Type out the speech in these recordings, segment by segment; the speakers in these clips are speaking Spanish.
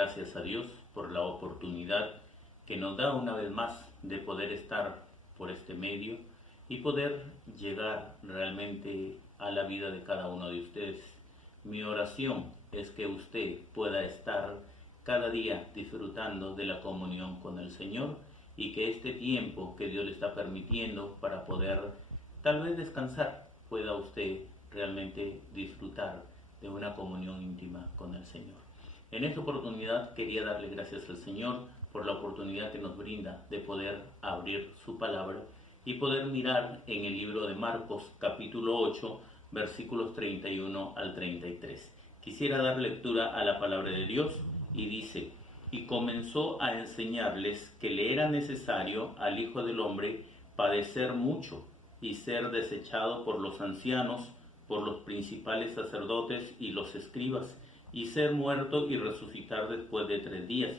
gracias a Dios por la oportunidad que nos da una vez más de poder estar por este medio y poder llegar realmente a la vida de cada uno de ustedes. Mi oración es que usted pueda estar cada día disfrutando de la comunión con el Señor y que este tiempo que Dios le está permitiendo para poder tal vez descansar, pueda usted realmente disfrutar de una comunión íntima con el Señor. En esta oportunidad quería darle gracias al Señor por la oportunidad que nos brinda de poder abrir su palabra y poder mirar en el libro de Marcos capítulo 8 versículos 31 al 33. Quisiera dar lectura a la palabra de Dios y dice: y comenzó a enseñarles que le era necesario al Hijo del Hombre padecer mucho y ser desechado por los ancianos, por los principales sacerdotes y los escribas, y ser muerto y resucitar después de 3 días.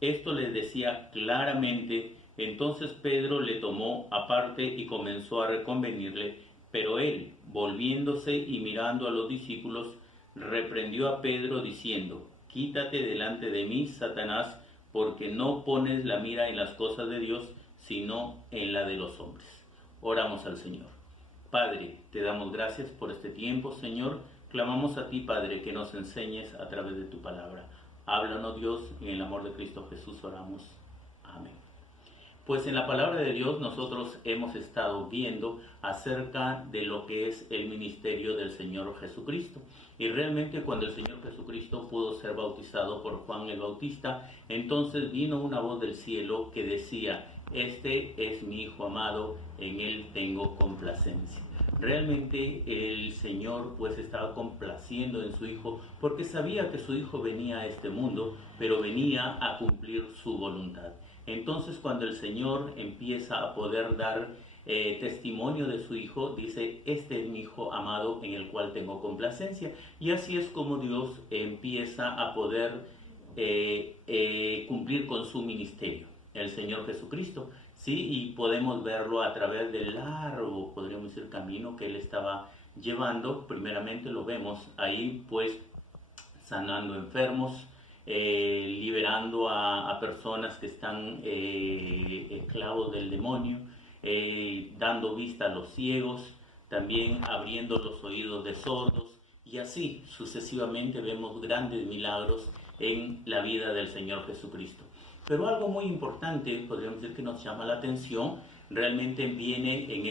Esto les decía claramente. Entonces Pedro le tomó aparte y comenzó a reconvenirle, pero él, volviéndose y mirando a los discípulos, reprendió a Pedro diciendo: quítate delante de mí, Satanás, porque no pones la mira en las cosas de Dios, sino en la de los hombres. Oramos al Señor. Padre, te damos gracias por este tiempo, Señor. Clamamos a ti, Padre, que nos enseñes a través de tu palabra. Háblanos, Dios, y en el amor de Cristo Jesús oramos. Amén. Pues en la palabra de Dios nosotros hemos estado viendo acerca de lo que es el ministerio del Señor Jesucristo. Y realmente cuando el Señor Jesucristo pudo ser bautizado por Juan el Bautista, entonces vino una voz del cielo que decía: este es mi Hijo amado, en él tengo complacencia. Realmente el Señor pues estaba complaciendo en su Hijo porque sabía que su Hijo venía a este mundo, pero venía a cumplir su voluntad. Entonces cuando el Señor empieza a poder dar testimonio de su Hijo, dice: este es mi Hijo amado en el cual tengo complacencia. Y así es como Dios empieza a poder cumplir con su ministerio, el Señor Jesucristo, ¿sí? Y podemos verlo a través del largo, podríamos decir, camino que Él estaba llevando. Primeramente lo vemos ahí pues sanando enfermos, liberando a personas que están esclavos del demonio, dando vista a los ciegos, también abriendo los oídos de sordos, y así sucesivamente vemos grandes milagros en la vida del Señor Jesucristo. Pero algo muy importante, podríamos decir, que nos llama la atención, realmente viene en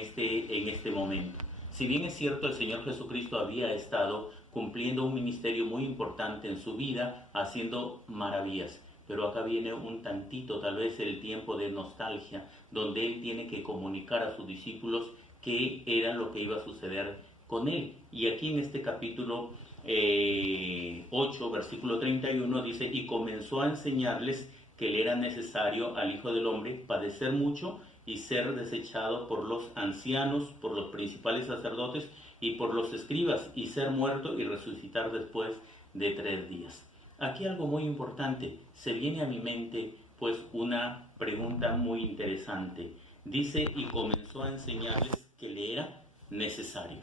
este momento. Si bien es cierto, el Señor Jesucristo había estado cumpliendo un ministerio muy importante en su vida, haciendo maravillas, pero acá viene un tantito, tal vez, el tiempo de nostalgia, donde Él tiene que comunicar a sus discípulos qué era lo que iba a suceder con Él. Y aquí en este capítulo 8, versículo 31, dice: y comenzó a enseñarles que le era necesario al Hijo del Hombre padecer mucho y ser desechado por los ancianos, por los principales sacerdotes y por los escribas, y ser muerto y resucitar después de 3 días. Aquí algo muy importante, se viene a mi mente pues una pregunta muy interesante. Dice: y comenzó a enseñarles que le era necesario.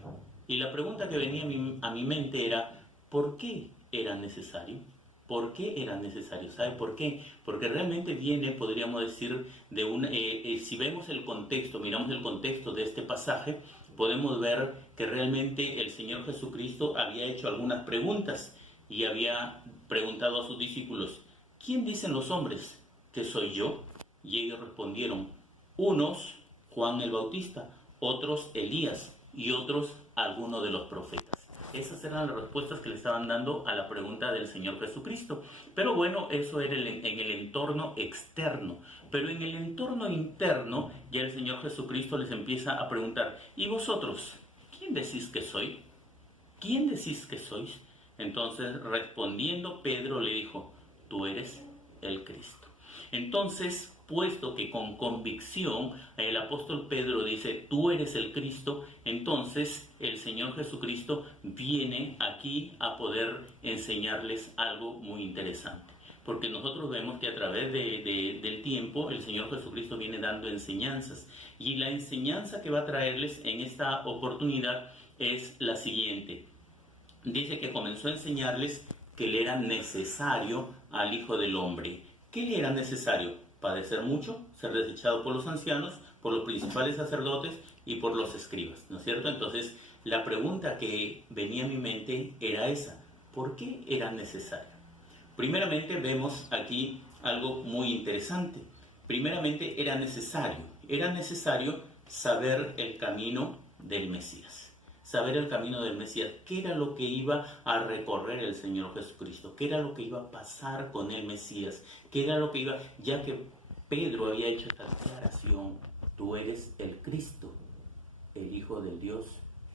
Y la pregunta que venía a mi mente era: ¿por qué era necesario? ¿Por qué era necesario? ¿Sabe por qué? Porque realmente viene, podríamos decir, de un... si vemos el contexto, miramos el contexto de este pasaje, podemos ver que realmente el Señor Jesucristo había hecho algunas preguntas y había preguntado a sus discípulos: ¿quién dicen los hombres que soy yo? Y ellos respondieron: unos, Juan el Bautista, otros Elías, y otros alguno de los profetas. Esas eran las respuestas que le estaban dando a la pregunta del Señor Jesucristo. Pero bueno, eso era en el entorno externo. Pero en el entorno interno, ya el Señor Jesucristo les empieza a preguntar: ¿y vosotros? ¿Quién decís que soy? ¿Quién decís que sois? Entonces, respondiendo, Pedro le dijo: tú eres el Cristo. Entonces, puesto que con convicción el apóstol Pedro dice: tú eres el Cristo, entonces el Señor Jesucristo viene aquí a poder enseñarles algo muy interesante. Porque nosotros vemos que a través del tiempo el Señor Jesucristo viene dando enseñanzas. Y la enseñanza que va a traerles en esta oportunidad es la siguiente. Dice que comenzó a enseñarles que le era necesario al Hijo del Hombre. ¿Qué le era necesario? Padecer mucho, ser desechado por los ancianos, por los principales sacerdotes y por los escribas, ¿no es cierto? Entonces, la pregunta que venía a mi mente era esa: ¿por qué era necesario? Primeramente vemos aquí algo muy interesante. Primeramente era necesario saber el camino del Mesías. Saber el camino del Mesías, qué era lo que iba a recorrer el Señor Jesucristo, qué era lo que iba a pasar con el Mesías, qué era lo que iba, ya que Pedro había hecho esta declaración: tú eres el Cristo, el Hijo del Dios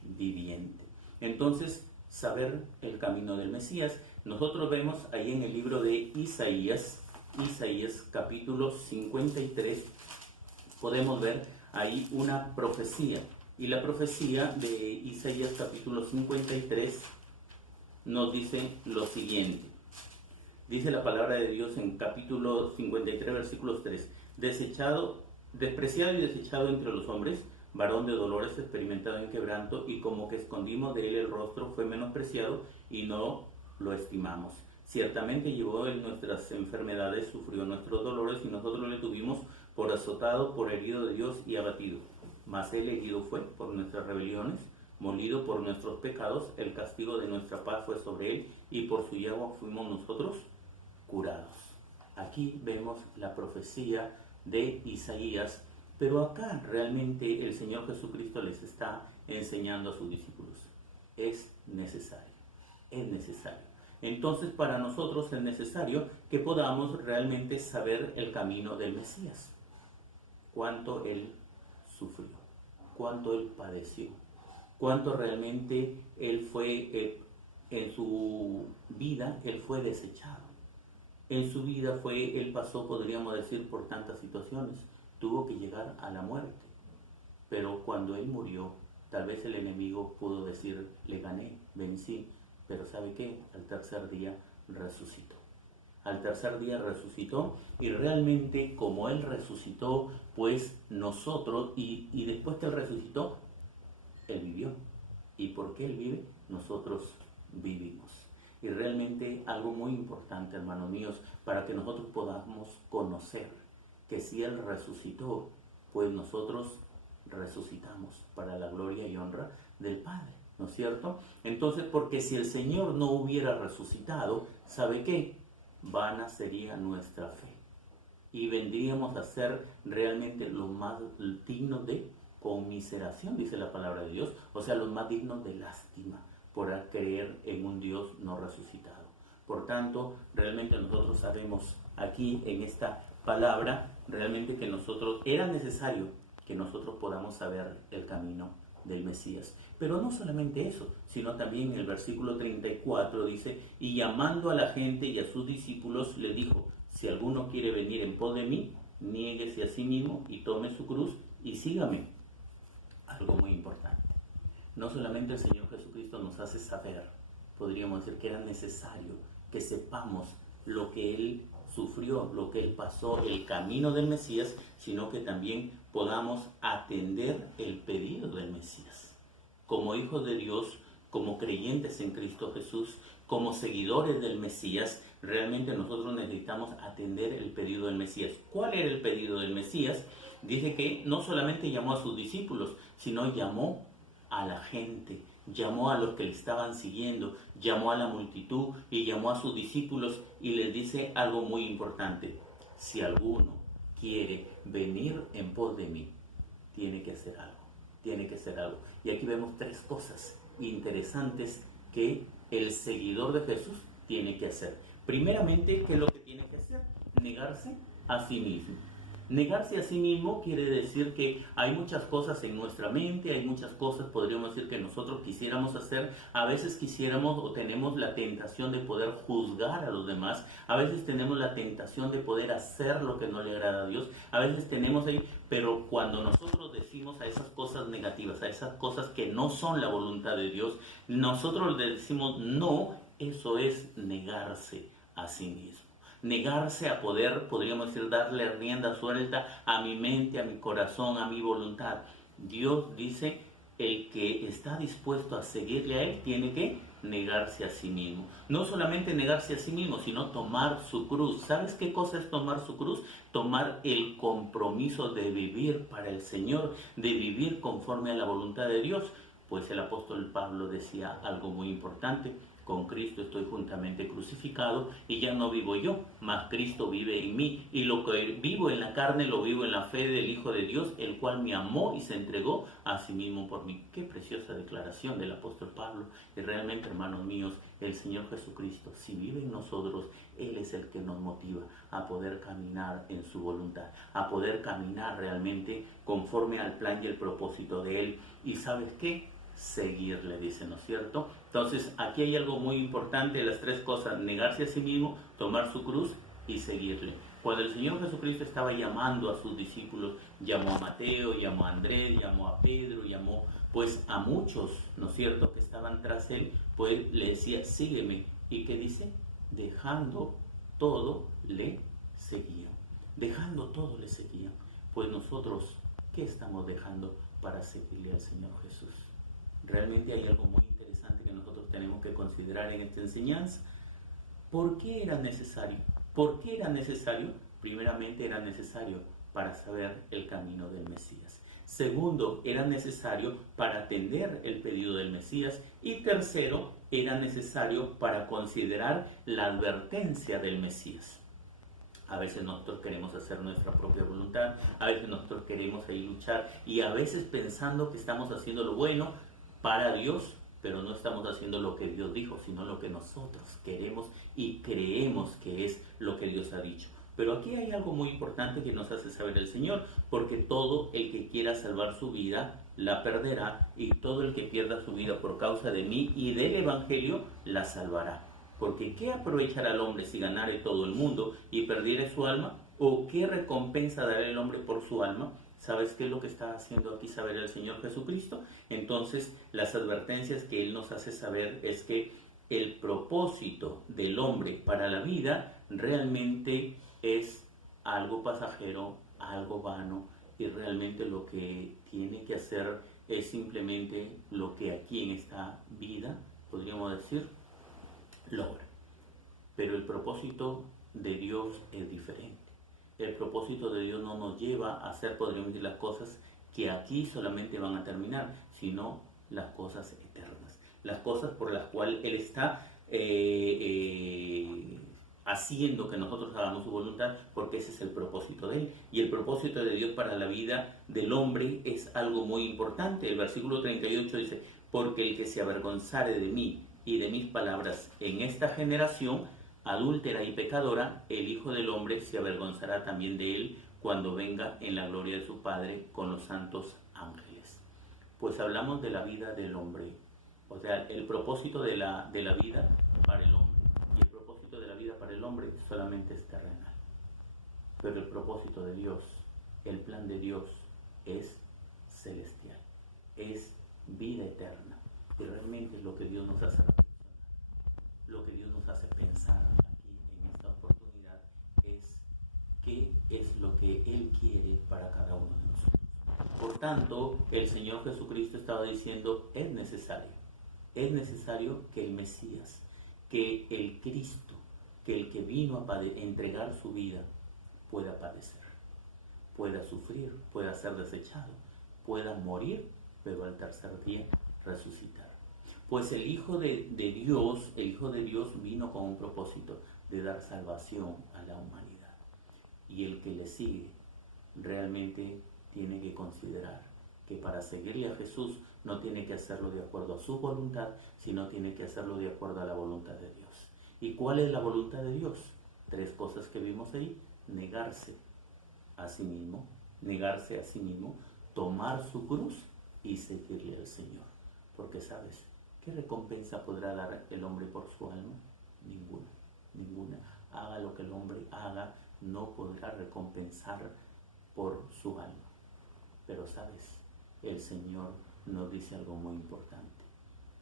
viviente. Entonces, saber el camino del Mesías, nosotros vemos ahí en el libro de Isaías capítulo 53, podemos ver ahí una profecía. Y la profecía de Isaías capítulo 53 nos dice lo siguiente. Dice la palabra de Dios en capítulo 53, versículos 3. Despreciado y desechado entre los hombres, varón de dolores, experimentado en quebranto, y como que escondimos de él el rostro, fue menospreciado y no lo estimamos. Ciertamente llevó él nuestras enfermedades, sufrió nuestros dolores, y nosotros le tuvimos por azotado, por herido de Dios y abatido. Mas él herido fue por nuestras rebeliones, molido por nuestros pecados, el castigo de nuestra paz fue sobre él, y por su llaga fuimos nosotros curados. Aquí vemos la profecía de Isaías, pero acá realmente el Señor Jesucristo les está enseñando a sus discípulos: es necesario. Entonces, para nosotros es necesario que podamos realmente saber el camino del Mesías. Cuánto Él sufrió, cuánto Él padeció, cuánto realmente Él fue, en su vida, Él fue desechado. En su vida Él pasó, podríamos decir, por tantas situaciones. Tuvo que llegar a la muerte. Pero cuando Él murió, tal vez el enemigo pudo decir: le gané, vencí. Pero ¿sabe qué? Al tercer día resucitó. Al tercer día resucitó, y realmente como Él resucitó, pues nosotros, y después que Él resucitó, Él vivió. ¿Y por qué Él vive? Nosotros vivimos. Y realmente algo muy importante, hermanos míos, para que nosotros podamos conocer que si Él resucitó, pues nosotros resucitamos para la gloria y honra del Padre, ¿no es cierto? Entonces, porque si el Señor no hubiera resucitado, ¿sabe qué? Vana sería nuestra fe, y vendríamos a ser realmente los más dignos de conmiseración, dice la palabra de Dios, o sea, los más dignos de lástima por creer en un Dios no resucitado. Por tanto, realmente nosotros sabemos aquí en esta palabra realmente que era necesario que nosotros podamos saber el camino del Mesías. Pero no solamente eso, sino también en el versículo 34 dice: y llamando a la gente y a sus discípulos, les dijo: si alguno quiere venir en pos de mí, niéguese a sí mismo y tome su cruz y sígame. Algo muy importante. No solamente el Señor Jesucristo nos hace saber, podríamos decir que era necesario que sepamos lo que Él sufrió, lo que Él pasó, el camino del Mesías, sino que también podamos atender el pedido del Mesías. Como hijos de Dios, como creyentes en Cristo Jesús, como seguidores del Mesías, realmente nosotros necesitamos atender el pedido del Mesías. ¿Cuál era el pedido del Mesías? Dice que no solamente llamó a sus discípulos, sino llamó a la gente, llamó a los que le estaban siguiendo, llamó a la multitud y llamó a sus discípulos, y les dice algo muy importante: si alguno quiere venir en pos de mí, tiene que hacer algo. Y aquí vemos tres cosas interesantes que el seguidor de Jesús tiene que hacer. Primeramente, ¿qué es lo que tiene que hacer? Negarse a sí mismo. Negarse a sí mismo quiere decir que hay muchas cosas en nuestra mente, hay muchas cosas, podríamos decir, que nosotros quisiéramos hacer. A veces quisiéramos o tenemos la tentación de poder juzgar a los demás. A veces tenemos la tentación de poder hacer lo que no le agrada a Dios. A veces tenemos ahí, pero cuando nosotros decimos a esas cosas negativas, a esas cosas que no son la voluntad de Dios, nosotros le decimos no. Eso es negarse a sí mismo. Negarse a poder, podríamos decir, darle rienda suelta a mi mente, a mi corazón, a mi voluntad. Dios dice el que está dispuesto a seguirle a Él tiene que negarse a sí mismo. No solamente negarse a sí mismo, sino tomar su cruz. ¿Sabes qué cosa es tomar su cruz? Tomar el compromiso de vivir para el Señor, de vivir conforme a la voluntad de Dios. Pues el apóstol Pablo decía algo muy importante: con Cristo estoy juntamente crucificado y ya no vivo yo, mas Cristo vive en mí. Y lo que vivo en la carne lo vivo en la fe del Hijo de Dios, el cual me amó y se entregó a sí mismo por mí. Qué preciosa declaración del apóstol Pablo. Y realmente, hermanos míos, el Señor Jesucristo, si vive en nosotros, Él es el que nos motiva a poder caminar en su voluntad, a poder caminar realmente conforme al plan y el propósito de Él. ¿Y sabes qué? Seguirle, dice, ¿no es cierto? Entonces, aquí hay algo muy importante, las tres cosas: negarse a sí mismo, tomar su cruz y seguirle. Cuando el Señor Jesucristo estaba llamando a sus discípulos, llamó a Mateo, llamó a Andrés, llamó a Pedro, llamó pues a muchos, ¿no es cierto?, que estaban tras él, pues le decía, sígueme. ¿Y qué dice? Dejando todo, le seguían. Dejando todo, le seguían. Pues nosotros, ¿qué estamos dejando para seguirle al Señor Jesús? Realmente hay algo muy interesante que nosotros tenemos que considerar en esta enseñanza. ¿Por qué era necesario? ¿Por qué era necesario? Primeramente era necesario para saber el camino del Mesías. Segundo, era necesario para atender el pedido del Mesías. Y tercero, era necesario para considerar la advertencia del Mesías. A veces nosotros queremos hacer nuestra propia voluntad, a veces nosotros queremos ahí luchar y a veces pensando que estamos haciendo lo bueno para Dios, pero no estamos haciendo lo que Dios dijo, sino lo que nosotros queremos y creemos que es lo que Dios ha dicho. Pero aquí hay algo muy importante que nos hace saber el Señor, porque todo el que quiera salvar su vida la perderá, y todo el que pierda su vida por causa de mí y del Evangelio la salvará. Porque ¿qué aprovechará el hombre si ganare todo el mundo y perdiere su alma? ¿O qué recompensa dará el hombre por su alma? ¿Sabes qué es lo que está haciendo aquí saber el Señor Jesucristo? Entonces, las advertencias que Él nos hace saber es que el propósito del hombre para la vida realmente es algo pasajero, algo vano, y realmente lo que tiene que hacer es simplemente lo que aquí en esta vida, podríamos decir, logra. Pero el propósito de Dios es diferente. El propósito de Dios no nos lleva a hacer, podríamos decir, las cosas que aquí solamente van a terminar, sino las cosas eternas. Las cosas por las cuales Él está haciendo que nosotros hagamos su voluntad, porque ese es el propósito de Él. Y el propósito de Dios para la vida del hombre es algo muy importante. El versículo 38 dice, porque el que se avergonzare de mí y de mis palabras en esta generación adúltera y pecadora, el Hijo del Hombre se avergonzará también de él cuando venga en la gloria de su Padre con los santos ángeles. Pues hablamos de la vida del hombre, o sea, el propósito de la vida para el hombre. Y el propósito de la vida para el hombre solamente es terrenal. Pero el propósito de Dios, el plan de Dios es celestial, es vida eterna. Y realmente es lo que Dios nos hace reflexionar, lo que Dios nos hace pensar aquí en esta oportunidad es qué es lo que Él quiere para cada uno de nosotros. Por tanto, el Señor Jesucristo estaba diciendo, es necesario que el Mesías, que el Cristo, que el que vino a entregar su vida, pueda padecer, pueda sufrir, pueda ser desechado, pueda morir, pero al tercer día resucitar. Pues el Hijo de Dios vino con un propósito de dar salvación a la humanidad. Y el que le sigue realmente tiene que considerar que para seguirle a Jesús no tiene que hacerlo de acuerdo a su voluntad, sino tiene que hacerlo de acuerdo a la voluntad de Dios. ¿Y cuál es la voluntad de Dios? Tres cosas que vimos ahí: negarse a sí mismo, tomar su cruz y seguirle al Señor. Porque sabes, ¿qué recompensa podrá dar el hombre por su alma? Ninguna, ninguna. Haga lo que el hombre haga, no podrá recompensar por su alma. Pero sabes, el Señor nos dice algo muy importante.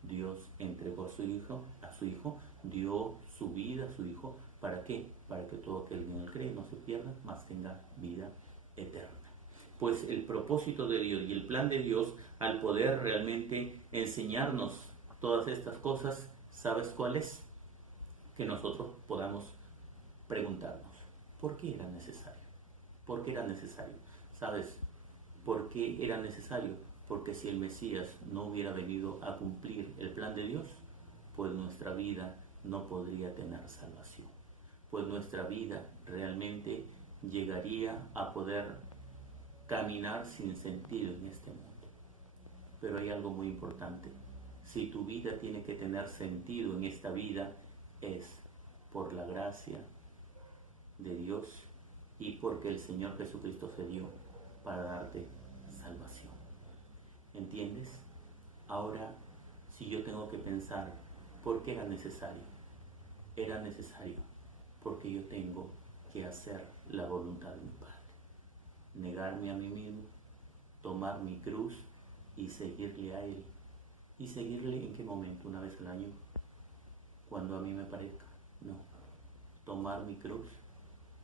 Dios entregó a su hijo, dio su vida a su hijo. ¿Para qué? Para que todo aquel que en él cree no se pierda, mas tenga vida eterna. pues el propósito de Dios y el plan de Dios al poder realmente enseñarnos todas estas cosas, ¿sabes cuál es? Que nosotros podamos preguntarnos, ¿por qué era necesario? ¿Por qué era necesario? ¿Sabes por qué era necesario? Porque si el Mesías no hubiera venido a cumplir el plan de Dios, pues nuestra vida no podría tener salvación. Pues nuestra vida realmente llegaría a poder caminar sin sentido en este mundo. Pero hay algo muy importante. Si tu vida tiene que tener sentido en esta vida, es por la gracia de Dios y porque el Señor Jesucristo se dio para darte salvación. ¿Entiendes? Ahora, si yo tengo que pensar, ¿por qué era necesario? Era necesario porque yo tengo que hacer la voluntad de mi Padre. Negarme a mí mismo, tomar mi cruz y seguirle a Él. ¿Y seguirle en qué momento? ¿Una vez al año? Cuando a mí me parezca. No. Tomar mi cruz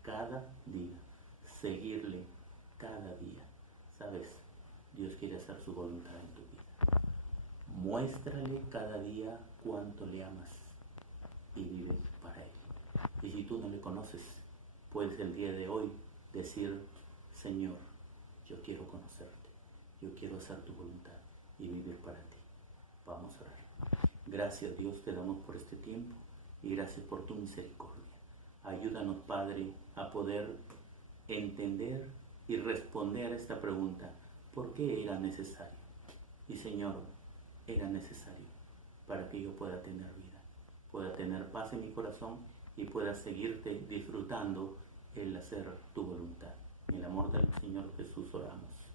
cada día. Seguirle cada día. ¿Sabes? Dios quiere hacer su voluntad en tu vida. Muéstrale cada día cuánto le amas y vive para Él. Y si tú no le conoces, puedes el día de hoy decir, Señor, yo quiero conocerte, yo quiero hacer tu voluntad y vivir para ti. Vamos a orar. Gracias, Dios, te damos por este tiempo y gracias por tu misericordia. Ayúdanos, Padre, a poder entender y responder a esta pregunta, ¿por qué era necesario? Y Señor, era necesario para que yo pueda tener vida, pueda tener paz en mi corazón y pueda seguirte disfrutando el hacer tu voluntad. En el amor del Señor Jesús oramos.